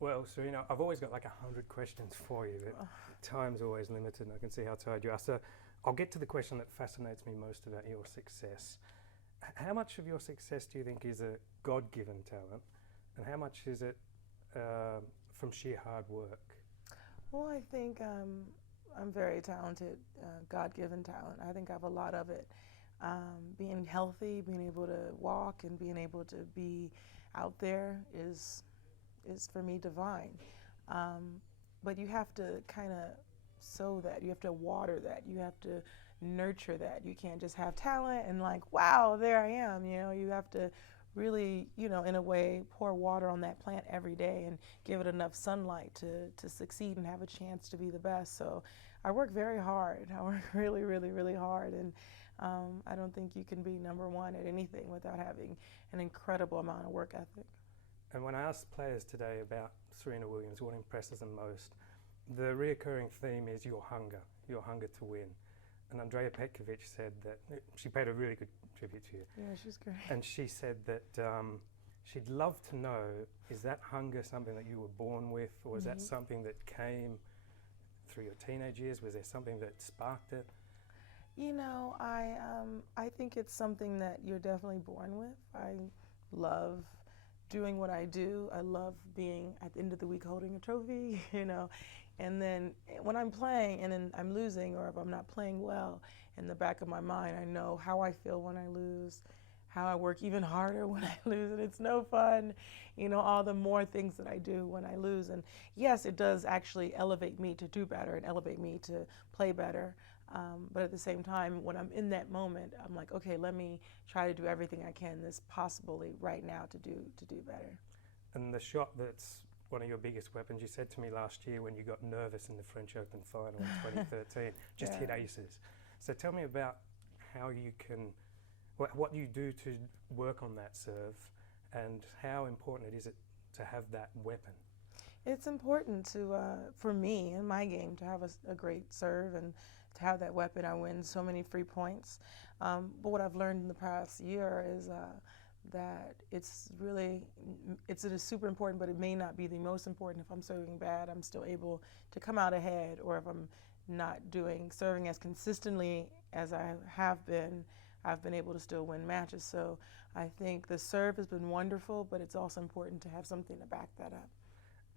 Well, Serena, I've always got like 100 questions for you, but time's always limited, and I can see how tired you are. So I'll get to the question that fascinates me most about your success. How much of your success do you think is a God-given talent, and how much is it from sheer hard work? Well, I think I'm very talented, God-given talent. I think I have a lot of it. Being healthy, being able to walk, and being able to be out there is for me divine. But you have to kind of sow that. You have to water that. You have to nurture that. You can't just have talent and like, wow, there I am. You have to really, in a way, pour water on that plant every day and give it enough sunlight to succeed and have a chance to be the best. So I work very hard. I work really, really, really hard. And I don't think you can be number one at anything without having an incredible amount of work ethic. And when I asked players today about Serena Williams, what impresses them most, the reoccurring theme is your hunger to win. And Andrea Petkovic said that she paid a really good tribute to you. Yeah, she's great. And she said that she'd love to know, is that hunger something that you were born with, or is that something that came through your teenage years? Was there something that sparked it? I think it's something that you're definitely born with. I love doing what I do. I love being at the end of the week holding a trophy, And then when I'm playing and then I'm losing, or if I'm not playing well, in the back of my mind, I know how I feel when I lose, how I work even harder when I lose, and it's no fun. All the more things that I do when I lose. And yes, it does actually elevate me to do better and elevate me to play better. But at the same time, when I'm in that moment, I'm like, okay, let me try to do everything I can this possibly right now to do better. And the shot that's one of your biggest weapons, you said to me last year when you got nervous in the French Open final in 2013, just hit aces. So tell me about how you can, what you do to work on that serve, and how important it is to have that weapon. It's important for me in my game to have a great serve and to have that weapon. I win so many free points. But what I've learned in the past year is that it is super important, but it may not be the most important. If I'm serving bad, I'm still able to come out ahead, or if I'm not serving as consistently as I have been, I've been able to still win matches. So I think the serve has been wonderful, but it's also important to have something to back that up.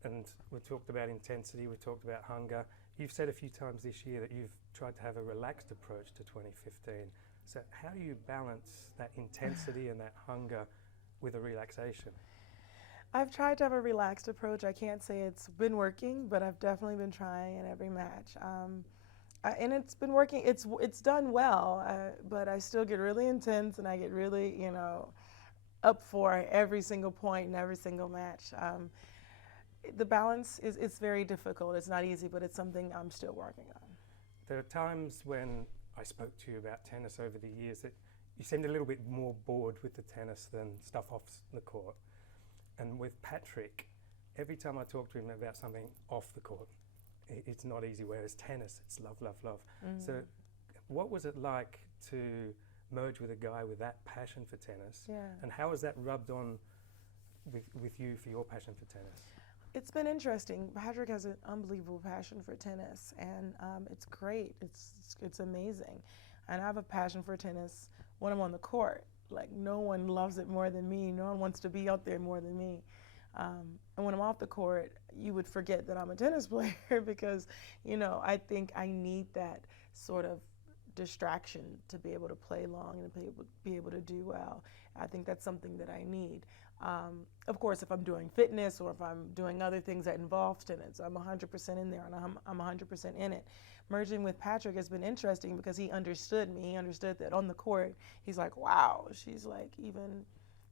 And we talked about intensity, we talked about hunger. You've said a few times this year that you've tried to have a relaxed approach to 2015. So how do you balance that intensity and that hunger with a relaxation? I've tried to have a relaxed approach. I can't say it's been working, but I've definitely been trying in every match. And it's been working. It's done well, but I still get really intense, and I get really, up for every single point in every single match. The balance it's very difficult. It's not easy, but it's something I'm still working on. There are times when I spoke to you about tennis over the years that you seemed a little bit more bored with the tennis than stuff off the court. And with Patrick, every time I talk to him about something off the court, it's not easy, whereas tennis, it's love, love, love. So what was it like to merge with a guy with that passion for tennis? Yeah. And how has that rubbed on with you for your passion for tennis? It's been interesting. Patrick has an unbelievable passion for tennis, and it's great. It's amazing. And I have a passion for tennis when I'm on the court. Like, no one loves it more than me. No one wants to be out there more than me. And when I'm off the court, you would forget that I'm a tennis player because, I think I need that sort of distraction to be able to play long and be able to do well. I think that's something that I need. Of course, if I'm doing fitness or if I'm doing other things that involve tennis, I'm 100% in there, and I'm 100% in it. Merging with Patrick has been interesting because he understood me. He understood that on the court, he's like, wow, she's like even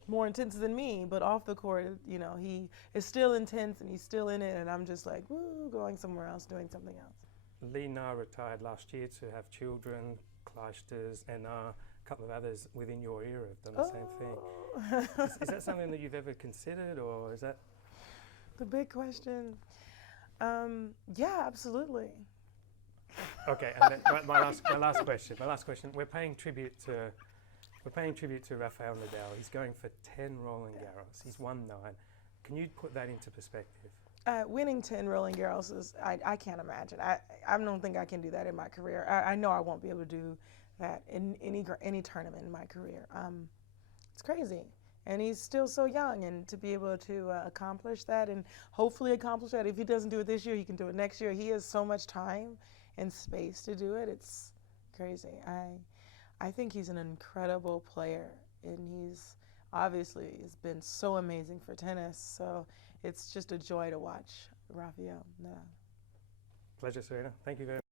more intense than me. But off the court, he is still intense and he's still in it, and I'm just like, woo, going somewhere else, doing something else. Lee Na retired last year to have children. Kleisters and a couple of others within your era have done the same thing. Is that something that you've ever considered, or is that the big question? Yeah, absolutely. Okay, and then my last question. We're paying tribute to Rafael Nadal. He's going for 10 Roland Garros. He's won 9. Can you put that into perspective? Winning 10 Rolling Girls is, I can't imagine. I don't think I can do that in my career. I know I won't be able to do that in any tournament in my career. It's crazy. And he's still so young, and to be able to accomplish that and hopefully accomplish that. If he doesn't do it this year, he can do it next year. He has so much time and space to do it. It's crazy. I think he's an incredible player, and he's obviously has been so amazing for tennis. So it's just a joy to watch Rafael Nadal. Pleasure, Serena. Thank you very much.